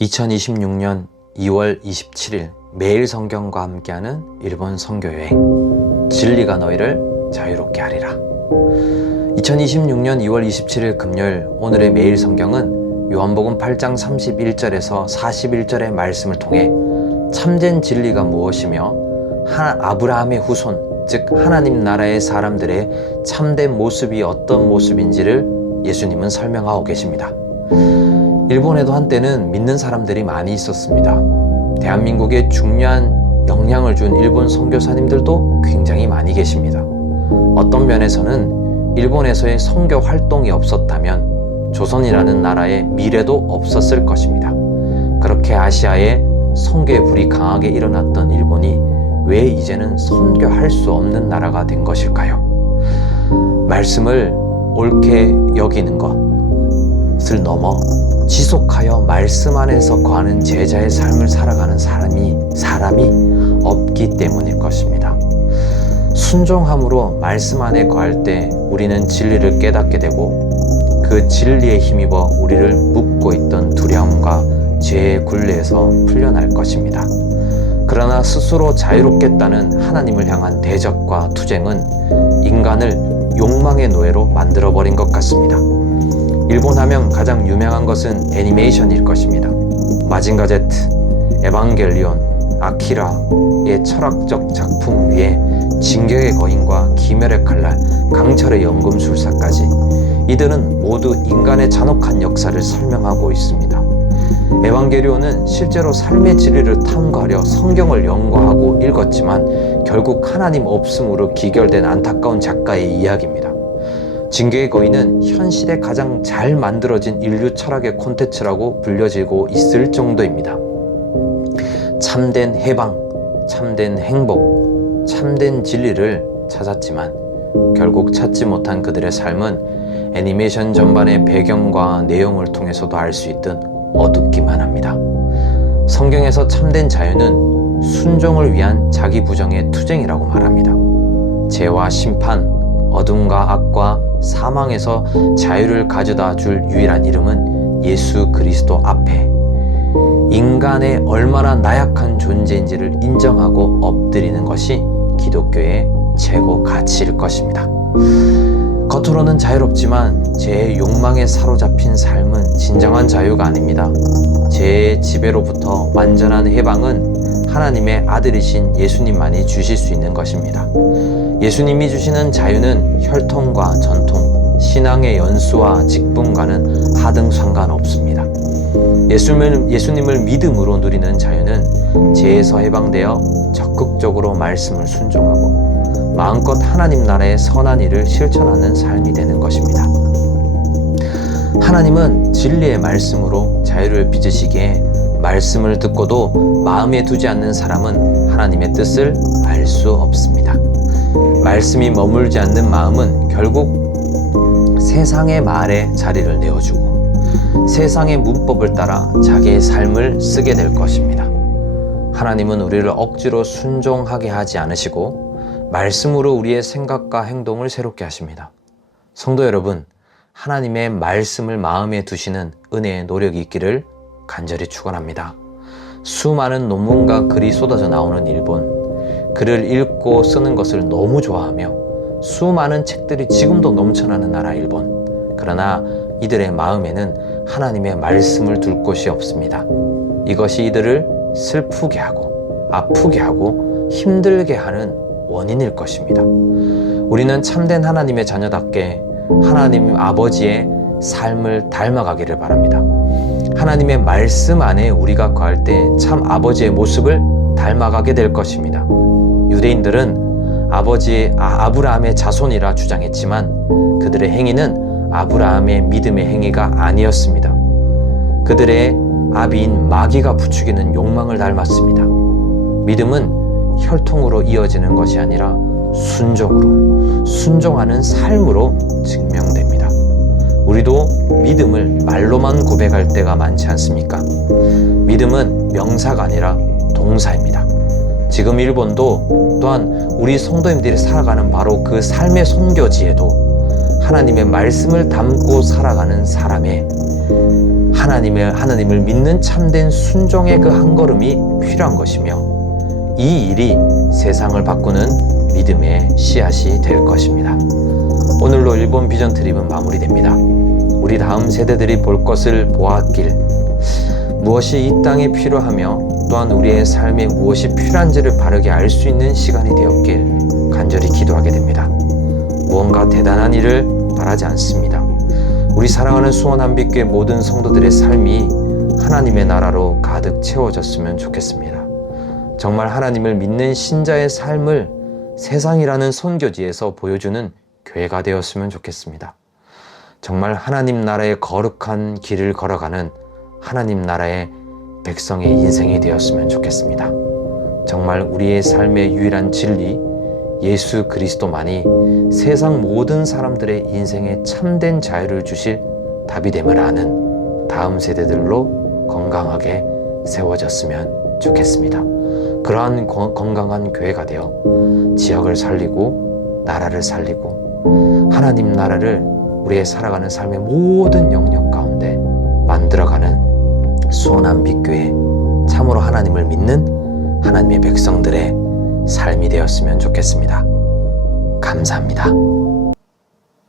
2026년 2월 27일 매일 성경과 함께하는 일본 선교여행, 진리가 너희를 자유롭게 하리라. 2026년 2월 27일 금요일, 오늘의 매일 성경은 요한복음 8장 31절에서 41절의 말씀을 통해 참된 진리가 무엇이며 아브라함의 후손, 즉 하나님 나라의 사람들의 참된 모습이 어떤 모습인지를 예수님은 설명하고 계십니다. 일본에도 한때는 믿는 사람들이 많이 있었습니다. 대한민국에 중요한 영향을 준 일본 선교사님들도 굉장히 많이 계십니다. 어떤 면에서는 일본에서의 선교 활동이 없었다면 조선이라는 나라의 미래도 없었을 것입니다. 그렇게 아시아에 선교의 불이 강하게 일어났던 일본이 왜 이제는 선교할 수 없는 나라가 된 것일까요? 말씀을 옳게 여기는 것을 넘어 지속하여 말씀 안에서 거하는 제자의 삶을 살아가는 사람이 없기 때문일 것입니다. 순종함으로 말씀 안에 거할 때 우리는 진리를 깨닫게 되고, 그 진리에 힘입어 우리를 묶고 있던 두려움과 죄의 굴레에서 풀려날 것입니다. 그러나 스스로 자유롭겠다는 하나님을 향한 대적과 투쟁은 인간을 욕망의 노예로 만들어버린 것 같습니다. 일본 하면 가장 유명한 것은 애니메이션일 것입니다. 마징가 제트, 에반겔리온, 아키라의 철학적 작품 위에 진격의 거인과 기멸의 칼날, 강철의 연금술사까지, 이들은 모두 인간의 잔혹한 역사를 설명하고 있습니다. 에반게리온은 실제로 삶의 진리를 탐구하려 성경을 연구하고 읽었지만 결국 하나님 없음으로 기결된 안타까운 작가의 이야기입니다. 진격의 거인은 현 시대 가장 잘 만들어진 인류 철학의 콘텐츠라고 불려지고 있을 정도입니다. 참된 해방, 참된 행복, 참된 진리를 찾았지만 결국 찾지 못한 그들의 삶은 애니메이션 전반의 배경과 내용을 통해서도 알 수 있듯 어둡기만 합니다. 성경에서 참된 자유는 순종을 위한 자기 부정의 투쟁이라고 말합니다. 죄와 심판, 어둠과 악과 사망에서 자유를 가져다 줄 유일한 이름은 예수 그리스도 앞에 인간의 얼마나 나약한 존재인지를 인정하고 엎드리는 것이 기독교의 최고 가치일 것입니다. 겉으로는 자유롭지만 죄의 욕망에 사로잡힌 삶은 진정한 자유가 아닙니다. 죄의 지배로부터 완전한 해방은 하나님의 아들이신 예수님만이 주실 수 있는 것입니다. 예수님이 주시는 자유는 혈통과 전통, 신앙의 연수와 직분과는 하등 상관없습니다. 예수님을 믿음으로 누리는 자유는 죄에서 해방되어 적극적으로 말씀을 순종하고 마음껏 하나님 나라의 선한 일을 실천하는 삶이 되는 것입니다. 하나님은 진리의 말씀으로 자유를 빚으시기에 말씀을 듣고도 마음에 두지 않는 사람은 하나님의 뜻을 알 수 없습니다. 말씀이 머물지 않는 마음은 결국 세상의 말에 자리를 내어주고 세상의 문법을 따라 자기의 삶을 쓰게 될 것입니다. 하나님은 우리를 억지로 순종하게 하지 않으시고 말씀으로 우리의 생각과 행동을 새롭게 하십니다. 성도 여러분, 하나님의 말씀을 마음에 두시는 은혜의 노력이 있기를 간절히 축원합니다. 수많은 논문과 글이 쏟아져 나오는 일본, 글을 읽고 쓰는 것을 너무 좋아하며 수많은 책들이 지금도 넘쳐나는 나라 일본. 그러나 이들의 마음에는 하나님의 말씀을 둘 곳이 없습니다. 이것이 이들을 슬프게 하고 아프게 하고 힘들게 하는 원인일 것입니다. 우리는 참된 하나님의 자녀답게 하나님 아버지의 삶을 닮아가기를 바랍니다. 하나님의 말씀 안에 우리가 거할 때 참 아버지의 모습을 닮아가게 될 것입니다. 유대인들은 아브라함의 자손이라 주장했지만 그들의 행위는 아브라함의 믿음의 행위가 아니었습니다. 그들의 아비인 마귀가 부추기는 욕망을 닮았습니다. 믿음은 혈통으로 이어지는 것이 아니라 순종하는 삶으로 증명됩니다. 우리도 믿음을 말로만 고백할 때가 많지 않습니까? 믿음은 명사가 아니라 동사입니다. 지금 일본도 또한 우리 성도님들이 살아가는 바로 그 삶의 선교지에도 하나님의 말씀을 담고 살아가는 사람의 하나님을 믿는 참된 순종의 그 한 걸음이 필요한 것이며, 이 일이 세상을 바꾸는 믿음의 씨앗이 될 것입니다. 오늘로 일본 비전 트립은 마무리됩니다. 우리 다음 세대들이 볼 것을 보았길, 무엇이 이 땅에 필요하며 또한 우리의 삶에 무엇이 필요한지를 바르게 알 수 있는 시간이 되었길 간절히 기도하게 됩니다. 무언가 대단한 일을 바라지 않습니다. 우리 사랑하는 수원 한빛교회 모든 성도들의 삶이 하나님의 나라로 가득 채워졌으면 좋겠습니다. 정말 하나님을 믿는 신자의 삶을 세상이라는 선교지에서 보여주는 교회가 되었으면 좋겠습니다. 정말 하나님 나라의 거룩한 길을 걸어가는 하나님 나라의 백성의 인생이 되었으면 좋겠습니다. 정말 우리의 삶의 유일한 진리, 예수 그리스도만이 세상 모든 사람들의 인생에 참된 자유를 주실 답이 됨을 아는 다음 세대들로 건강하게 세워졌으면 좋겠습니다. 그러한 건강한 교회가 되어 지역을 살리고 나라를 살리고 하나님 나라를 우리의 살아가는 삶의 모든 영역 가운데 만들어가는 수원 한빛교회, 참으로 하나님을 믿는 하나님의 백성들의 삶이 되었으면 좋겠습니다. 감사합니다.